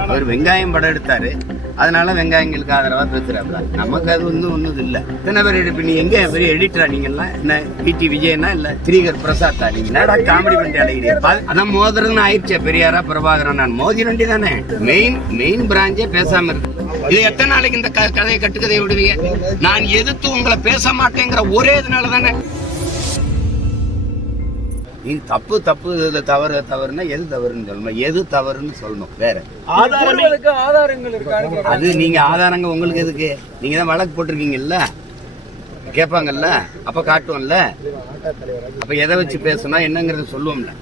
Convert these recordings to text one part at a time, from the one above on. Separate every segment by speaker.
Speaker 1: அவர் வெங்காயம் படம் எடுத்தாரு. அதனால வெங்காயங்களுக்கு ஆதரவா பேசுறாப்ல. நமக்கு அது வந்து ஒன்றும் இல்லை. இத்தனை பேர் எடுப்பு நீ எங்க பெரிய எடிட்டரா நீங்கெல்லாம்? என்ன பிடி விஜயனா இல்ல ஸ்ரீகர் பிரசாத்தா? நீங்க என்னடா காமெடி பண்ணி அடைகிறீங்க அதான் மோதிரன்னு ஆயிடுச்சே. பெரியாரா பிரபாகரன் நான் மோதி ரெண்டி தானே. மெயின் மெயின் பிராஞ்சே பேசாம இருக்கு இது எத்தனை நாளைக்கு இந்த க- கதையை கட்டுக்கதையை விடுவீங்க? நான் எதிர்த்து உங்களை பேச மாட்டேங்கிற ஒரே இதனால தானே. நீ தப்பு தப்பு இது தவறு தவறுனா எது தவறுன்னு சொல்லணும். எது தவறுன்னு சொல்லணும். வேற.
Speaker 2: ஆதாரங்கள்.
Speaker 1: அது நீங்க ஆதாரங்க உங்களுக்கு எதுக்கு? நீங்க தான் வழக்கு போட்டிருக்கீங்கல்ல? கேட்பாங்கல்ல? அப்ப காட்டுவோம்ல? அப்ப எதை வச்சு பேசணும் என்னங்கறத சொல்லுவோம்ல.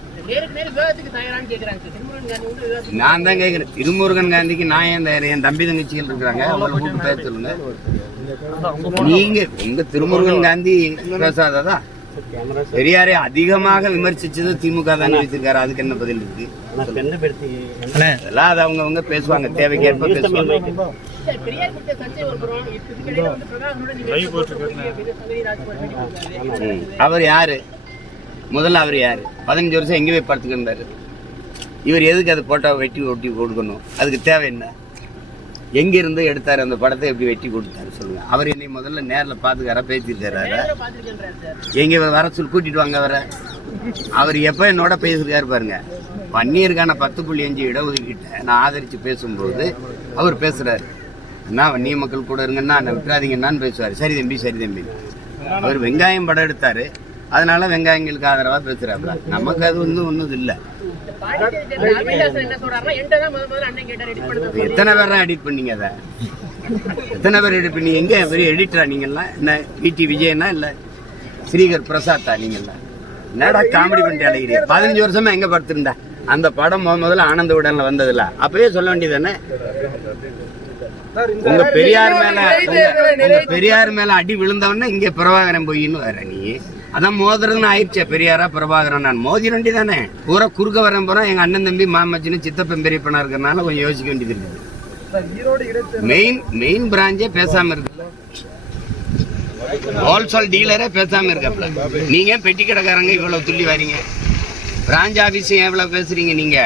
Speaker 1: நான் தான் கேட்கிறேன். திருமுருகன் காந்திக்கு நான் என் தயார்? என் தம்பி தங்கச்சிகள் இருக்கிறாங்க. அவங்களை கூப்பிட்டு பேச சொல்லுங்க. நீங்க உங்க திருமுருகன் காந்தி பேசாததா பெரியாரை அதிகமாக விமர்சிச்சது திமுக தான் வச்சிருக்காரு அதுக்கு என்ன பதில் இருக்கு? அதெல்லாம் அது அவங்கவங்க பேசுவாங்க. தேவைக்கேற்ப பேசுவாங்க. அவர் யாரு? முதல்ல அவர் யாரு? பதினஞ்சு வருஷம் எங்கே போய் படுத்துக்கிட்டாரு இவர் எதுக்கு அதை போட்டோ வெட்டி ஒட்டி கொடுக்கணும் அதுக்கு தேவை என்ன? எங்கிருந்து எடுத்தாரு அந்த படத்தை எப்படி வெட்டி கொடுத்தாரு சொல்லுங்க. அவர் என்னை முதல்ல நேர்ல பாத்துக்காரா பேசியிருக்காரு. எங்க வர சொல்லி கூட்டிட்டு வாங்க அவரை. அவர் எப்ப என்னோட பேசியிருக்காரு பாருங்க. பன்னீருக்கான பத்து புள்ளி அஞ்சு இடஒதுக்கீட்டை நான் ஆதரிச்சு பேசும்போது அவர் பேசுறாரு. அண்ணா வன்னிய மக்கள் கூட இருங்கன்னா நான் விட்டுறாதீங்கன்னான்னு பேசுவார். சரி தம்பி சரி தம்பி. அவர் வெங்காயம் படம் எடுத்தாரு. அதனால வெங்காயங்களுக்கு ஆதரவா பேசுறாப்ல. நமக்கு அது வந்து ஒன்றும் இல்லை
Speaker 3: தான்.
Speaker 1: எத்தனை பேர் எடிட் பண்ணீங்க அதை? எத்தனை பேர் எடிட் பண்ணி எங்க பெரிய எடிட்டரா நீங்கெல்லாம் என்ன பிடி விஜயனா இல்ல ஸ்ரீகர் பிரசாத்தா நீங்கெல்லாம் என்னடா காமெடி பண்ணி அழைக்கிறீங்க பதினஞ்சு வருஷமா எங்க படுத்திருந்தா? அந்த படம் முத முதல்ல ஆனந்த உடன்ல வந்ததுல. அப்பவே சொல்ல
Speaker 2: சார், இந்த
Speaker 1: உங்க பெரியார் மேல உங்க பெரியார் மேல அடி விழுந்தவொடனே இங்க பிரபாகரன் போயின்னு வர நீ. அதான் மோதுறதுன்னு ஆயிடுச்சே. பெரியாரா பிரபாகரன் நான் மோதி ரெண்டி தானே. பூரா குறுக்க வரேன் போறோம் எங்க அண்ணன் தம்பி மாமச்சின்னு சித்தப்பன் பெரியப்பனா இருக்கிறனால கொஞ்சம் யோசிக்க வேண்டியது இருக்குது. மெயின் மெயின் பிராஞ்சே பேசாம இருக்கு. ஹோல்சேல் டீலரே பேசாம இருக்காப்ல. நீங்க பெட்டி கடைக்காரங்க இவ்வளவு துள்ளி வரீங்க? பிராஞ்ச் ஆபீஸ் எவ்வளவு பேசுறீங்க நீங்க?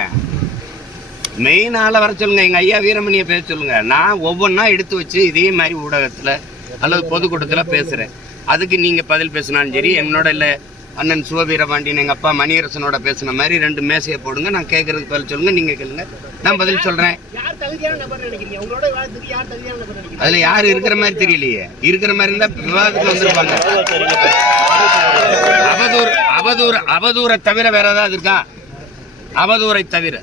Speaker 1: மெயின் ஆளை வர சொல்லுங்க. எங்க ஐயா வீரமணியை பேச சொல்லுங்க. நான் ஒவ்வொன்றா எடுத்து வச்சு இதே மாதிரி ஊடகத்துல அல்லது பொதுக்கூட்டத்துல பேசுறேன். அதுக்கு நீங்க பதில் பேசினாலும் சரி என்னோட இல்ல அண்ணன் சிவவீரபாண்டியன் எங்க அப்பா மணியரசனோட பேசின மாதிரி ரெண்டு மேசையை போடுங்க. நான் கேட்கறதுக்கு பதில் சொல்லுங்க நீங்க கேளுங்க. நான் பதில்
Speaker 3: நினைக்கிறீங்க?
Speaker 1: அதுல யாரு இருக்கிற மாதிரி தெரியலையே. இருக்கிற மாதிரி இருந்தா விவாதத்துக்கு வந்திருப்பாங்க. அவதூறு அவதூறு அவதூறை தவிர வேற ஏதாவது இருக்கா? அவதூறை தவிர.